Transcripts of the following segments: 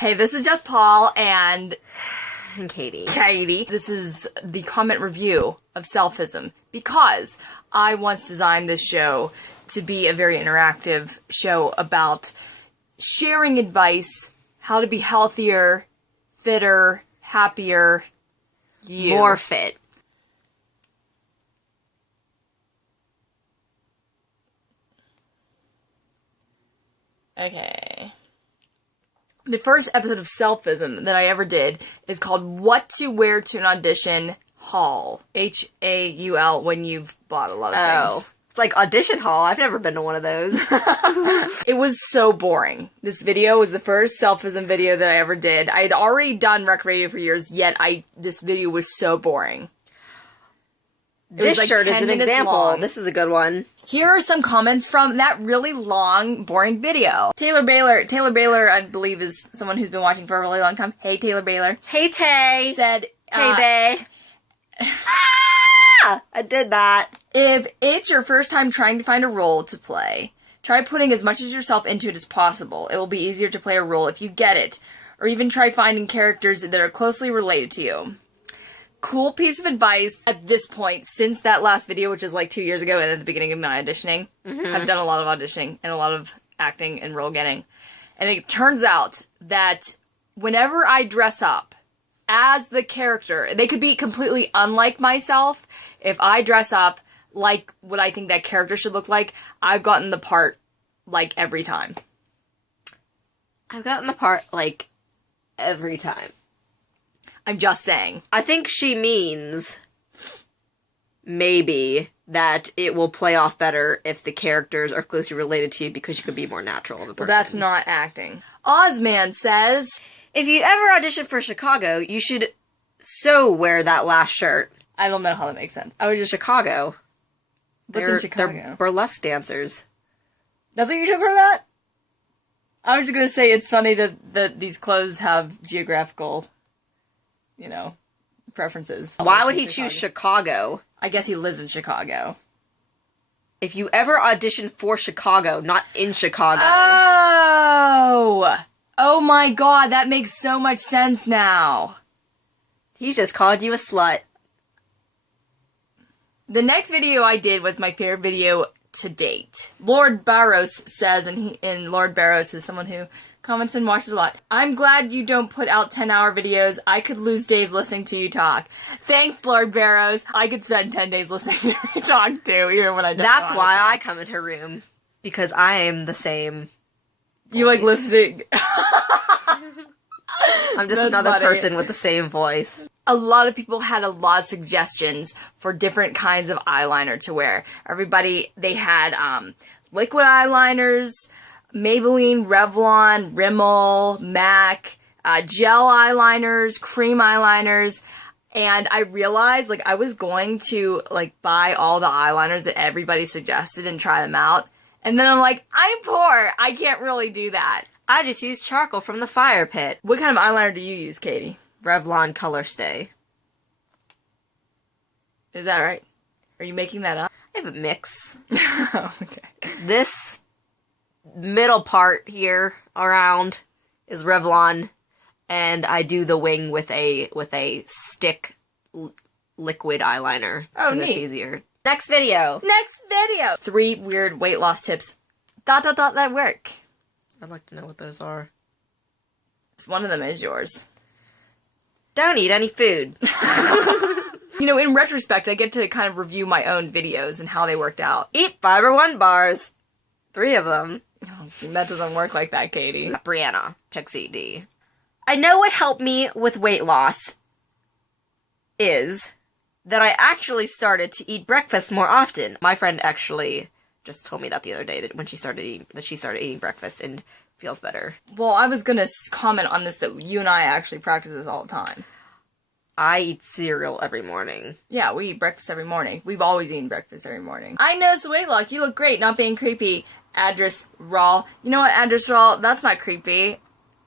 Hey, this is just Paul and Katie. This is the comment review of Selfism because I once designed this show to be a very interactive show about sharing advice, how to be healthier, fitter, happier, More fit. Okay. The first episode of Selfism that I ever did is called What to Wear to an Audition Haul. Haul, when you've bought a lot of things. It's like audition hall. I've never been to one of those. It was so boring. This video was the first Selfism video that I ever did. I had already done rec radio for years, yet this video was so boring. This shirt is an example. Long. This is a good one. Here are some comments from that really long, boring video. Taylor Baylor, I believe, is someone who's been watching for a really long time. Hey, Taylor Baylor. Hey, Tay. Said, Tay Bay. I did that. If it's your first time trying to find a role to play, try putting as much of yourself into it as possible. It will be easier to play a role if you get it. Or even try finding characters that are closely related to you. Cool piece of advice at this point, since that last video, which is like 2 years ago and at the beginning of my auditioning. I've done a lot of auditioning and a lot of acting and role getting. And it turns out that whenever I dress up as the character, they could be completely unlike myself. If I dress up like what I think that character should look like, I've gotten the part like every time. I've gotten the part like every time. I'm just saying. I think she means maybe that it will play off better if the characters are closely related to you because you could be more natural of a person. Well, that's not acting. Ozman says, if you ever audition for Chicago, you should so wear that last shirt. I don't know how that makes sense. I would just... Chicago. What's in Chicago? They're burlesque dancers. That's what you took from that? I was just gonna say it's funny that these clothes have geographical, preferences. Why would he choose Chicago? I guess he lives in Chicago. If you ever audition for Chicago, not in Chicago. Oh my god, that makes so much sense now. He just called you a slut. The next video I did was my favorite video to date. Lord Barrows says, and Lord Barrows is someone who comments and watches a lot, I'm glad you don't put out 10-hour videos. I could lose days listening to you talk. Thanks, Lord Barrows. I could spend 10 days listening to you talk too, even when I don't. That's why I come in her room. Because I am the same. You like listening. I'm just another person with the same voice. A lot of people had a lot of suggestions for different kinds of eyeliner to wear. Everybody, they had liquid eyeliners, Maybelline, Revlon, Rimmel, MAC, gel eyeliners, cream eyeliners, and I realized, I was going to, buy all the eyeliners that everybody suggested and try them out, and then I'm like, I'm poor, I can't really do that. I just use charcoal from the fire pit. What kind of eyeliner do you use, Katie? Revlon Color Stay. Is that right? Are you making that up? I have a mix. Oh, okay. This middle part here around is Revlon, and I do the wing with a stick liquid eyeliner. Oh, neat. It's easier. Next video. 3 weird weight loss tips. ... that work. I'd like to know what those are. One of them is yours. Don't eat any food. In retrospect, I get to kind of review my own videos and how they worked out. Eat Fiber One bars. 3 of them. Oh, that doesn't work like that, Katie. Brianna, Pixie D. I know what helped me with weight loss is that I actually started to eat breakfast more often. My friend actually just told me that the other day that she started eating breakfast and feels better. Well, I was gonna comment on this, that you and I actually practice this all the time. I eat cereal every morning. Yeah, we eat breakfast every morning. We've always eaten breakfast every morning. I noticed weight loss. You look great, not being creepy. Address Raw. You know what, Address Raw? That's not creepy.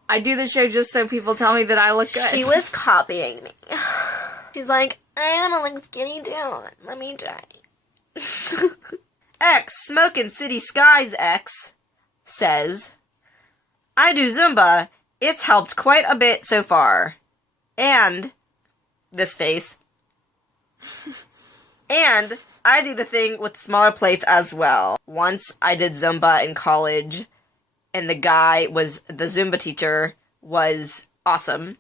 I do this show just so people tell me that I look good. She was copying me. She's like, I wanna look skinny too. Let me try. X, Smokin' City Skies X, says, I do Zumba, It's helped quite a bit so far. And this face. And I do the thing with smaller plates as well. Once I did Zumba in college, and the Zumba teacher was awesome,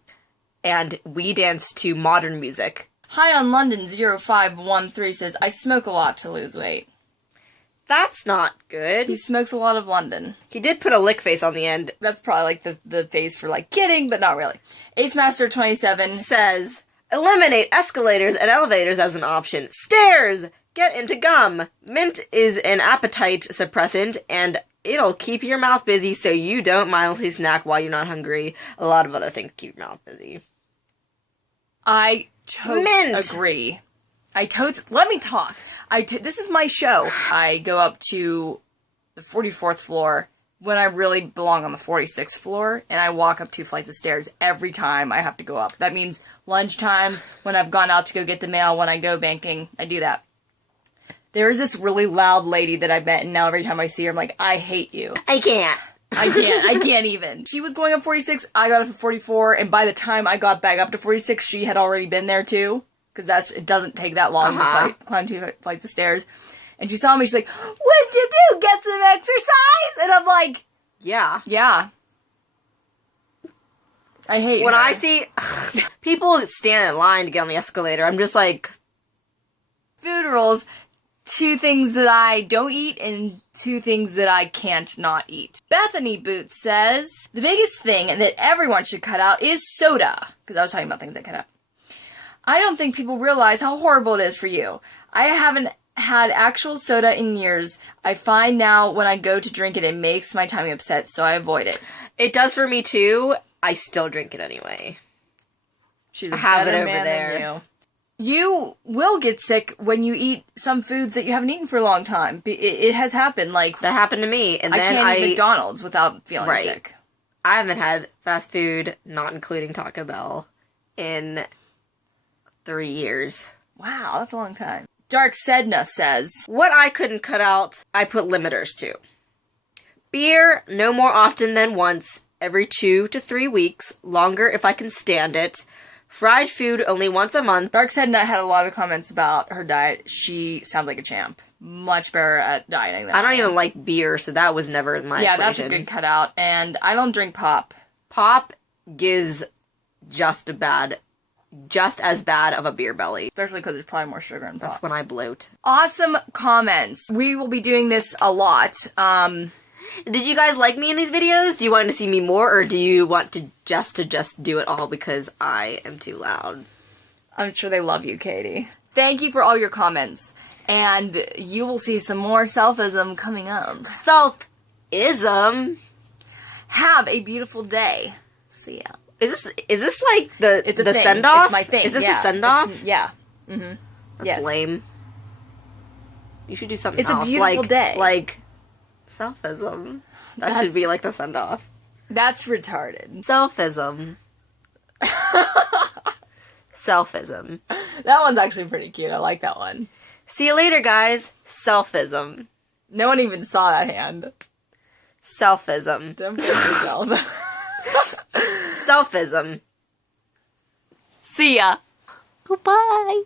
and we danced to modern music. Hi on London 0513 says, I smoke a lot to lose weight. That's not good. He smokes a lot of London. He did put a lick face on the end. That's probably like the face for like kidding, but not really. AceMaster27 says, eliminate escalators and elevators as an option. Stairs! Get into gum. Mint is an appetite suppressant, and it'll keep your mouth busy so you don't mindlessly snack while you're not hungry. A lot of other things keep your mouth busy. I totes agree. Let me talk. This is my show. I go up to the 44th floor when I really belong on the 46th floor, and I walk up 2 flights of stairs every time I have to go up. That means lunch times, when I've gone out to go get the mail, when I go banking, I do that. There's this really loud lady that I met, and now every time I see her, I'm like, I hate you. I can't even. She was going up 46, I got up to 44, and by the time I got back up to 46, she had already been there too. Because it doesn't take that long to climb 2 flights of stairs. And she saw me, she's like, what'd you do? Get some exercise? And I'm like, yeah. I hate when her. I see people stand in line to get on the escalator, I'm just like, food rules. 2 things that I don't eat and 2 things that I can't not eat. Bethany Boots says, the biggest thing that everyone should cut out is soda. Because I was talking about things that cut out. I don't think people realize how horrible it is for you. I haven't had actual soda in years. I find now when I go to drink it, it makes my tummy upset, so I avoid it. It does for me too. I still drink it anyway. She's I have it over there. You will get sick when you eat some foods that you haven't eaten for a long time. It has happened. Like that happened to me, and I then can't eat McDonald's without feeling sick. I haven't had fast food, not including Taco Bell, in 3 years. Wow, that's a long time. Dark Sedna says, what I couldn't cut out, I put limiters to. Beer, no more often than once, every 2 to 3 weeks, longer if I can stand it. Fried food only once a month. Dark Sedna had a lot of comments about her diet. She sounds like a champ. Much better at dieting than I don't even like beer, so that was never in my equation. That's a good cutout. And I don't drink pop. Pop gives just as bad of a beer belly. Especially because there's probably more sugar in pop. That's when I bloat. Awesome comments. We will be doing this a lot. Did you guys like me in these videos? Do you want to see me more, or do you want to just do it all because I am too loud? I'm sure they love you, Katie. Thank you for all your comments. And you will see some more selfism coming up. Selfism? Have a beautiful day. See ya. Is this like the send off? It's my thing. Is this the send off? Yeah. Mm-hmm. That's lame. You should do something else. It's a beautiful day. Like selfism. That should be like the send off. That's retarded. Selfism. Selfism. That one's actually pretty cute. I like that one. See you later, guys. Selfism. No one even saw that hand. Selfism. Don't put yourself. Selfism. See ya. Goodbye.